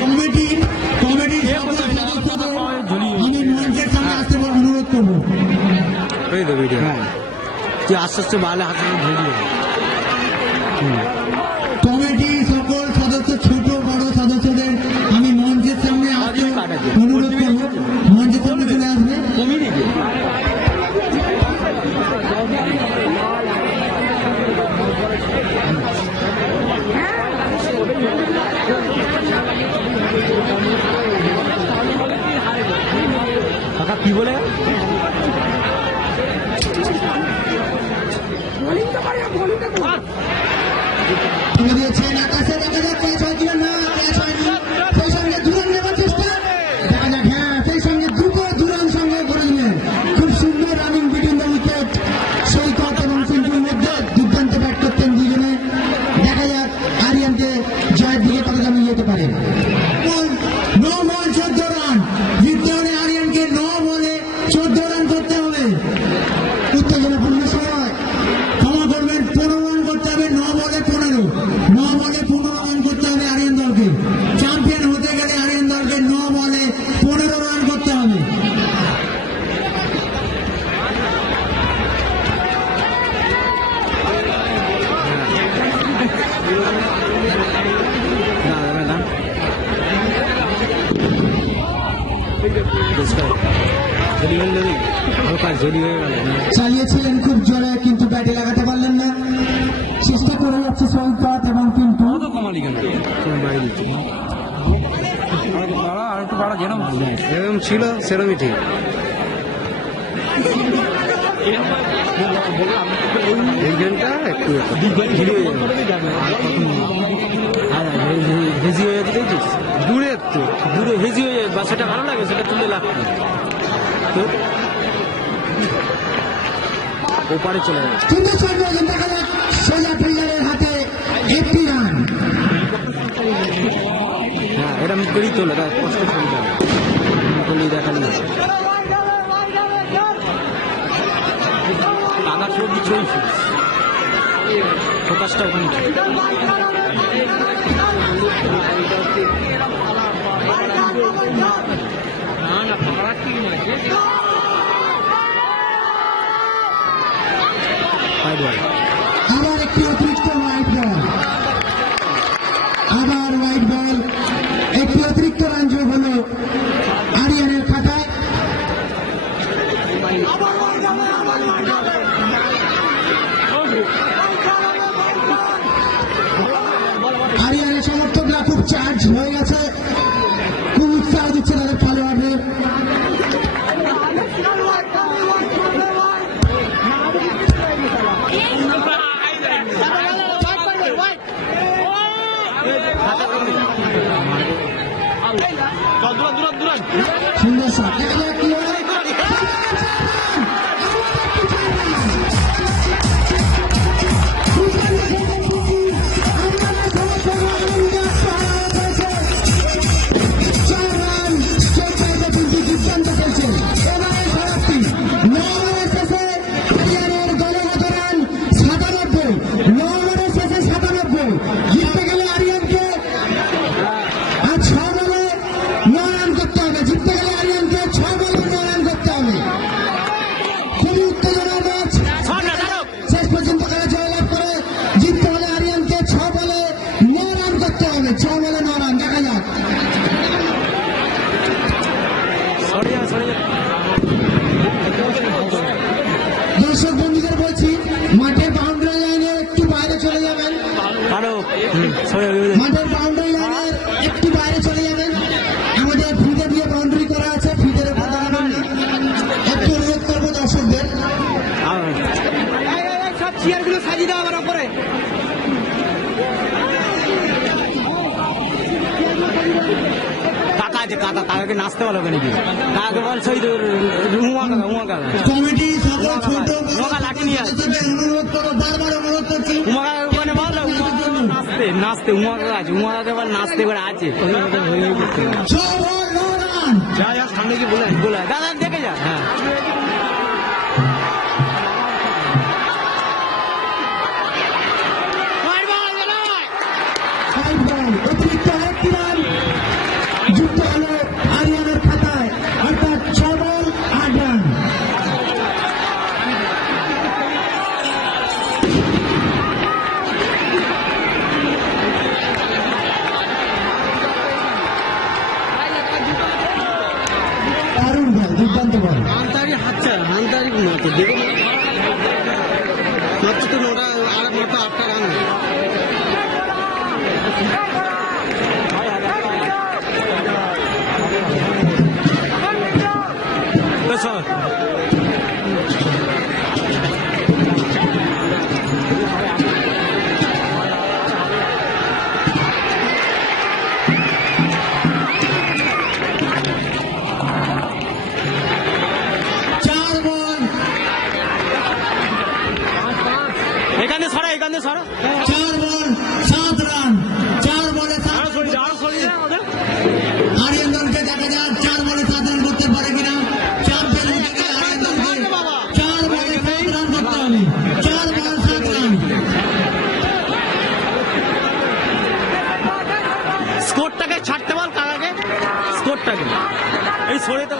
Committee আমি মঞ্চের সামনে আসতে অনুরোধ করবো। হ্যাঁ তুই আস্তে আস্তে বাড়লে হাতে ধরবি। কমিটি সকল সদস্য, ছোট বড় সদস্যদের আমি মঞ্চের সামনে আসতে অনুরোধ করবো। মঞ্চের সামনে চলে আসবে। কাকা কি বলে দিয়েছেন আকাশে, দেখা যাক ক্যাচ হয় কিনা। না, ক্যাচ হয়নি। সেই সঙ্গে দুরান নেবার চেষ্টা, দেখা যাক। হ্যাঁ, সেই সঙ্গে দ্রুত দুরান সঙ্গে করে দিলেন। খুব সুন্দর রানিং বিটুইন দ্য উইকেট। সৈকত এবং সিন্টুর মধ্যে দুর্দান্ত ব্যাট করতেন দুজনে। দেখা যাক আরিয়ানকে জয়ের দিকে কতটা নিয়ে যেতে পারে। 9 বল 14 রান জিততে হলে আরিয়ানকে 9 বলে 14 রান করতে হবে। উত্তেজনাপূর্ণ সময়, ক্ষমা করবেন, 15 রান করতে হবে। 9 বলে 15 রান করতে হবে আরিয়ান দলকে। চ্যাম্পিয়ন হতে গেলে আরিয়ান দলকে 9 বলে 15 রান করতে হবে। চালিয়েছিলেন খুব জোরে, কিন্তু ব্যাটে লাগাতে পারলেন না। চেষ্টা করে যাচ্ছে সৈকত এবং কিন্তু যেরকম ছিল সেরকমই ঠিক। এই গেমটা একটু হেজি হয়ে যাচ্ছে, দেখছিস দূরে একটু দূরে হেজি হয়ে যায় বা সেটা ভালো লাগে, সেটা তুলে লাগবে ওপারে চলে যাবে। কিন্তু দেখা যাক সোজা ফিল্ডারের হাতে একটি রান। হ্যাঁ এটা মুখ করেই তোলে, তার কষ্ট ফেলতে হবে করলেই দেখালি না। আগার সবজি চলছে, ফোকাসটা ওখানে আবার একটি অতিরিক্ত হোয়াইট বল, আবার হোয়াইট বল। একটি অতিরিক্ত রান যোগ হলো আরিয়ানের খাতায়। আরিয়ানের সমর্থকরা খুব চার্জ হয়ে গেছে, খুব উৎসাহ দিচ্ছে তাদের খেলোয়াড়দের। সুন্দর শট, দেখা যাক কি হয়। দর্শক বন্ধুদের বলছি, মাঠের বাউন্ডারি লাইনের একটু বাইরে চলে যাবেন। মাঠের বাউন্ডারি লাইনের একটু বাইরে চলে যাবেন। আমাদের ফিতে দিয়ে বাউন্ডারি করা আছে, ফিতের উপর দাঁড়াবেন না। একটু অনুরোধ করবো দর্শকদের। সব চেয়ারগুলো সাজিয়ে দাও আমার উপরে। কাকা আছে, কাকাকে নাচতে বলো নাকি? কাকাকে বল সেই কমিটি সকল ছোট লাঠি নিয়ে আসছে, অনুরোধ করো, বারবার অনুরোধ করছি। ওখানে বল নাচতে নাচতে উমাকা আছে, উমাকাকে বল নাচতে করে আছে। যা যা সামনে কি বলে বলে দাদা দেখে যা। হ্যাঁ অতিরিক্ত আরেকটি রান আন্দাজ মতো দেখো মাত্র তো নটা আর মাত্র 8টা রান স্যার এখানে সরা 4 বল 7 রান 4 বলে 7 আরিয়ানকে দেখা যাক 4 বলে 7 রান করতে পারে কিনা চ্যাম্পিয়ন হয়ে গেল আরিয়ানকে 4 বলে 7 রান করতে হবে 4 বল 7 রান স্কোরটাকে ছাড়তে বল কাকাকে স্কোরটাকে এই সরে তো